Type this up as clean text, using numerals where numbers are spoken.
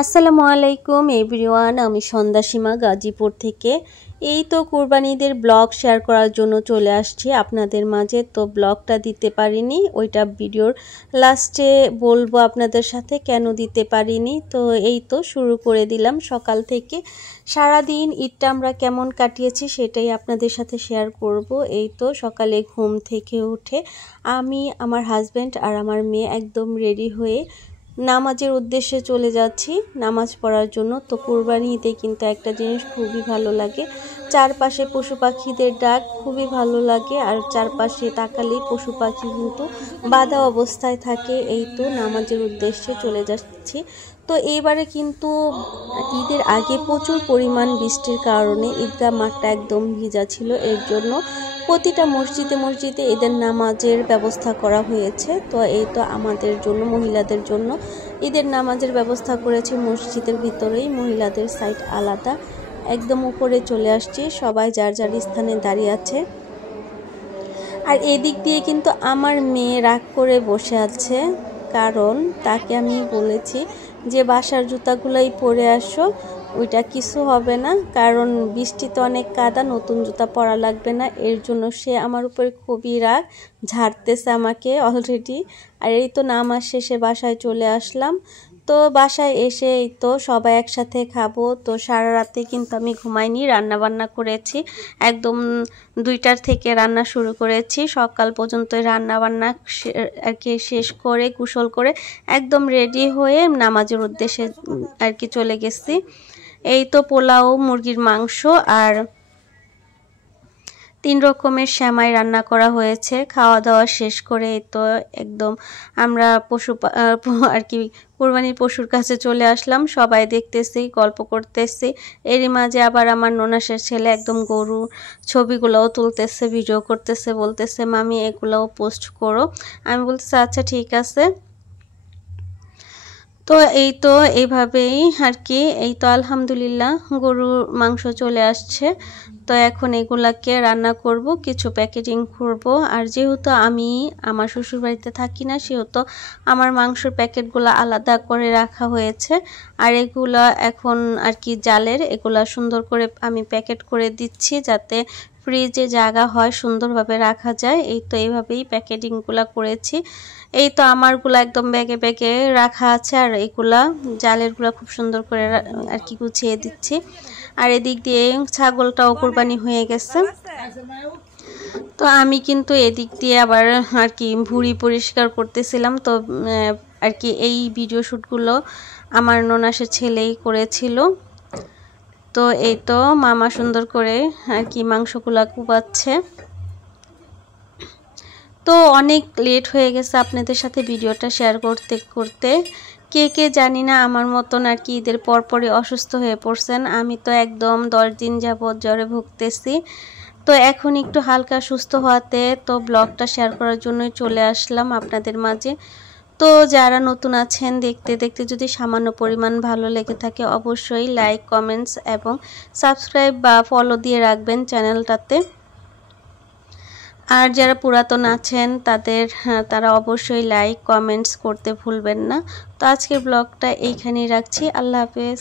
আসসালামু আলাইকুম এভরিওয়ান, আমি সন্ধ্যা সীমা গাজীপুর থেকে। এই তো কুরবানিদের ব্লগ শেয়ার করার জন্য চলে আসছি আপনাদের মাঝে। তো ব্লগটা দিতে পারিনি, ওইটা ভিডিওর লাস্টে বলবো আপনাদের সাথে কেন দিতে পারিনি। তো এই তো শুরু করে দিলাম সকাল থেকে। সারাদিন ঈদটা আমরা কেমন কাটিয়েছি সেটাই আপনাদের সাথে শেয়ার করব। এই তো সকালে ঘুম থেকে উঠে আমি, আমার হাজব্যান্ড আর আমার মেয়ে একদম রেডি হয়ে নামাজের উদ্দেশ্যে চলে যাচ্ছি, নামাজ পড়ার জন্য। তো কুরবানি ঈদে কিন্তু একটা জিনিস খুবই ভালো লাগে, চারপাশে পশু পাখিদের ডাক খুবই ভালো লাগে, আর চারপাশে তাকালেই পশু পাখি কিন্তু বাঁধা অবস্থায় থাকে। এই তো নামাজের উদ্দেশ্যে চলে যাচ্ছি। তো এইবারে কিন্তু ঈদের আগে প্রচুর পরিমাণ বৃষ্টির কারণে ঈদগাহ মাঠটা একদম ভিজা ছিল, এর জন্য প্রতিটা মসজিদে মসজিদে ঈদের নামাজের ব্যবস্থা করা হয়েছে। তো এই তো আমাদের জন্য, মহিলাদের জন্য ঈদের নামাজের ব্যবস্থা করেছে মসজিদের ভিতরেই, মহিলাদের সাইড আলাদা। একদম উপরে চলে আসছি, সবাই যার যার স্থানে দাঁড়িয়ে আছে। আর এদিক দিয়ে কিন্তু আমার মেয়ে রাগ করে বসে আছে, কারণ তাকে আমি বলেছি যে বাসার জুতাগুলাই পরে আসো, ওইটা কিছু হবে না, কারণ বৃষ্টিতে অনেক কাদা, নতুন জুতা পরা লাগবে না। এর জন্য সে আমার উপরে খুবই রাগ, ঝাড়তেছে আমাকে অলরেডি। আর এই তো নামাজ শেষে বাসায় চলে আসলাম। তো বাসায় এসে এই তো সবাই একসাথে খাবো। তো সারা রাতে কিন্তু আমি ঘুমাইনি, রান্না বান্না করেছি, একদম 2টার থেকে রান্না শুরু করেছি, সকাল পর্যন্ত রান্না বান্না আর কি শেষ করে গোসল করে একদম রেডি হয়ে নামাজের উদ্দেশ্যে আর কি চলে গেছি। এই তো পোলাও, মুরগির মাংস আর 3 রকমের সেমাই রান্না করা হয়েছে। খাওয়া দাওয়া শেষ করে এই তো একদম আমরা আর কি কুরবানির পশুর কাছে চলে আসলাম। সবাই দেখতেছি, গল্প করতেছি। এরই মাঝে আবার আমার ননাসের ছেলে একদম গরু ছবিগুলোও তুলতেছে, ভিডিও করতেছে, বলতেছে মামি এগুলোও পোস্ট করো। আমি বলতেছি আচ্ছা ঠিক আছে। তো এই তো এইভাবেই আর কি, এই তো আলহামদুলিল্লাহ গরুর মাংস চলে আসছে। তো এখন এগুলাকে রান্না করব, কিছু প্যাকেজিং করব। আর যেহেতু আমি আমার শ্বশুরবাড়িতে থাকি না, সেহেতু আমার মাংসের প্যাকেটগুলো আলাদা করে রাখা হয়েছে। আর এগুলা এখন আর কি জালের, এগুলা সুন্দর করে আমি প্যাকেট করে দিচ্ছি যাতে ফ্রিজে জায়গা হয়, সুন্দরভাবে রাখা যায়। এই তো এইভাবেই প্যাকেটিংগুলো করেছি। এই তো আমারগুলো একদম ব্যাগে ব্যাগে রাখা আছে, আর এইগুলা জালেরগুলো খুব সুন্দর করে আর কি গুছিয়ে দিচ্ছি। আর এদিক দিয়ে ছাগলটাও কোরবানি হয়ে গেছে। তো আমি কিন্তু এদিক দিয়ে আবার আর কি ভুঁড়ি পরিষ্কার করতেছিলাম। তো আর কি এই ভিডিও শ্যুটগুলো আমার ননাসের ছেলেই করেছিল। তো এই তো মামা সুন্দর করে আর কি মাংসগুলা কুবাচ্ছে। তো অনেক লেট হয়ে গেছে আপনাদের সাথে ভিডিওটা শেয়ার করতে করতে। কে কে জানি না আমার মতন আর কি ঈদের পরপরই অসুস্থ হয়ে পড়ছেন। আমি তো একদম 10 দিন যাবৎ জ্বরে ভুগতেছি। তো এখন একটু হালকা সুস্থ হওয়াতে তো ব্লগটা শেয়ার করার জন্যই চলে আসলাম আপনাদের মাঝে। তো যারা নতুন আছেন, দেখতে দেখতে যদি সামান্য পরিমাণ ভালো লেগে থাকে অবশ্যই লাইক, কমেন্টস এবং সাবস্ক্রাইব বা ফলো দিয়ে রাখবেন চ্যানেলটাতে। আর যারা পুরাতন আছেন তারা অবশ্যই লাইক, কমেন্টস করতে ভুলবেন না। তো আজকের ব্লগটা এইখানেই রাখছি। আল্লাহ হাফেজ।